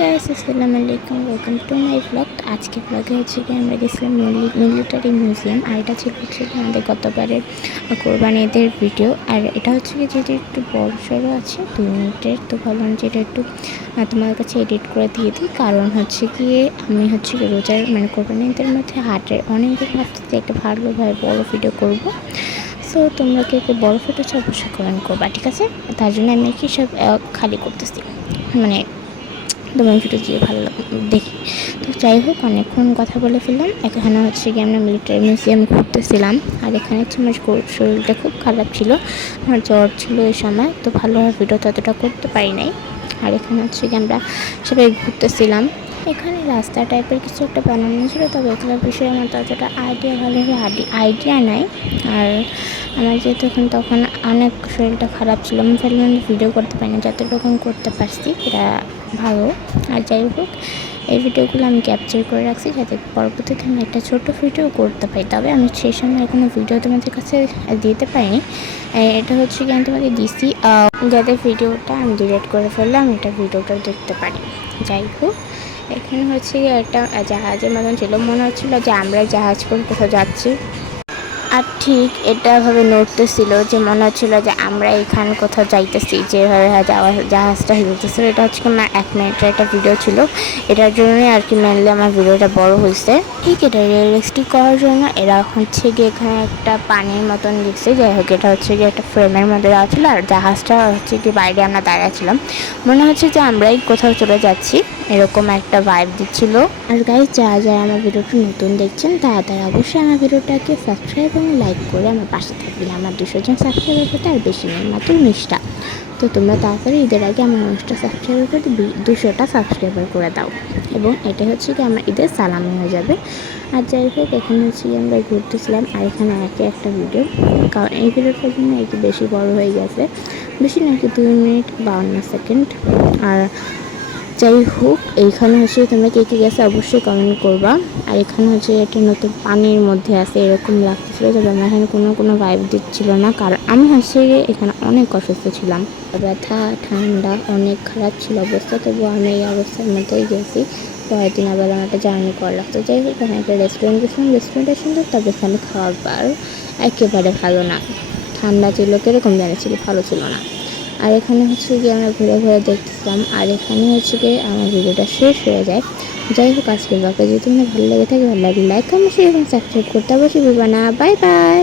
Guys, আসসালামু আলাইকুম, welcome to my blog. তো আজকে ব্লগে হচ্ছে কি আমরা গেছিলাম মিলিটারি মিউজিয়াম। আর এটা ছিল হচ্ছে কি আমাদের গতবারের কোরবানি ঈদের ভিডিও। আর এটা হচ্ছে কি যেটা একটু বড় সড়ো আছে 2 মিনিটের, তো ভাবলাম যে এটা একটু তোমাদের কাছে এডিট করে দিয়ে দিই। কারণ হচ্ছে গিয়ে আমি হচ্ছে কি রোজার কোরবানি ঈদের মধ্যে অনেকদিন ভাবতেছি একটা ভালোভাবে বড় ভিডিও করব। সো তোমরা কেউ কেউ বড় ফটো অবশ্যই কমেন্ট করবা, ঠিক আছে? তার জন্য আমি কি সব খালি করতেছি, তোমার ভিডিও দিয়ে ভালো দেখি। তো যাই হোক, অনেকক্ষণ কথা বলে ফেললাম। এখানে হচ্ছে গিয়ে আমরা মিলিটারি মিউজিয়াম ঘুরতেছিলাম। আর এখানে হচ্ছে আমার শরীরটা খুব খারাপ ছিল, আমার জ্বর ছিল এই সময়, তো ভালোভাবে ভিডিও ততটা করতে পারি নাই। আর এখানে হচ্ছে গিয়ে আমরা সবাই ঘুরতেছিলাম। এখানে রাস্তা টাইপের কিছু একটা বানানো ছিল, তবে এগুলোর বিষয়ে আমার ততটা ভালোভাবে আইডিয়া নাই। আর আমার যেহেতু তখন অনেক শরীরটা খারাপ ছিল, আমি ভাবলাম ভিডিও করতে পারি না, যতটুকু করতে পারছি এটা ভালো। আর যাই হোক, এই ভিডিওগুলো আমি ক্যাপচার করে রাখছি যাতে পরবর্তীতে আমি একটা ছোটো ভিডিও করতে পারি। তবে আমি সেই সময় কোনো ভিডিও তোমাদের কাছে দিতে পারিনি। এটা হচ্ছে কি আমি তোমাকে দিছি যাতে ভিডিওটা আমি ডিলিট করে ফেললে আমি এটা ভিডিওটা দেখতে পারি। যাই হোক, এখানে হচ্ছে একটা জাহাজের মতন ছিল, মনে হচ্ছিল যে আমরা জাহাজ করে কোথাও যাচ্ছি। আর ঠিক এটাভাবে নড়তেছিল যে মনে হচ্ছিল যে আমরা এখানে কোথাও যাইতেছি, যেভাবে জাহাজটা হিলতেছিল। এটা হচ্ছে আমার 1 মিনিটের একটা ভিডিও ছিল, এটার জন্যই আর কি মেনলি আমার ভিডিওটা বড় হয়েছে। ঠিক এটা রিয়েলিস্টিক করার জন্য এরা হচ্ছে গিয়ে এখানে একটা পানির মতন দিচ্ছে। যাই হোক, এটা হচ্ছে গিয়ে একটা ফ্রেমের মধ্যে দেওয়া ছিল, আর জাহাজটা হচ্ছে কি বাইরে আমরা দাঁড়িয়েছিলাম, মনে হচ্ছে যে আমরাই কোথাও চলে যাচ্ছি, এরকম একটা ভাইব দিচ্ছিল। আর গাইজ, যারা আমার ভিডিওটা নতুন দেখছেন তারা অবশ্যই আমার ভিডিওটাকে সাবস্ক্রাইব এবং লাইক করে আমার পাশে থাকবেন। আমার 200 জন সাবস্ক্রাইবার করতে আর বেশি নেই, মাত্র 19টা। তো তোমরা তাড়াতাড়ি ঈদের আগে আমার 19টা সাবস্ক্রাইবার করতে 200টা সাবস্ক্রাইবার করে দাও, এবং এটা হচ্ছে কি আমার ঈদের সালামি হয়ে যাবে। আর যাই হোক, এখানে হচ্ছে কি আমরা ঘুরতেছিলাম। আর এখানে একটা ভিডিও, কারণ এই ভিডিওটার জন্য একটু বেশি বড় হয়ে গেছে, বেশি নাকি 2 মিনিট 52 সেকেন্ড। আর যাই হোক, এইখানে হচ্ছে তোমরা কে কে গেছে অবশ্যই কমেন্ট করবা। আর এখানে হচ্ছে একটা নতুন পানির মধ্যে আছে এরকম লাগতেছিল, তবে আমার এখানে কোনো ভাইব দিচ্ছিল না, কারণ আমি হচ্ছে এখানে অনেক অসুস্থ ছিলাম, ব্যথা ঠান্ডা অনেক খারাপ ছিল অবস্থা। তবুও আমি এই অবস্থার মধ্যেই গেছি। পরের দিন আবার আমার একটা জার্নি করা লাগতো। যাই হোক, এখানে একটা রেস্টুরেন্ট গেছিলাম, রেস্টুরেন্টটা সুন্দর, তবে এখানে খাবার একেবারে ভালো না, ঠান্ডা ছিল, কীরকম জানিয়েছিল, ভালো ছিল না। আর এখানে হচ্ছে গিয়ে আমরা ঘুরে ঘুরে দেখতেছিলাম। আর এখানে হচ্ছে গিয়ে আমার ভিডিওটা শেষ হয়ে যায়। যাই হোক, আজকের ব্লগটা যদি তোমার ভালো লেগে থাকে, ভালো লাগলে লাইক কমেন্ট শেয়ার এবং সাবস্ক্রাইব করতে অবশ্যই ভুলবা না। Bye bye.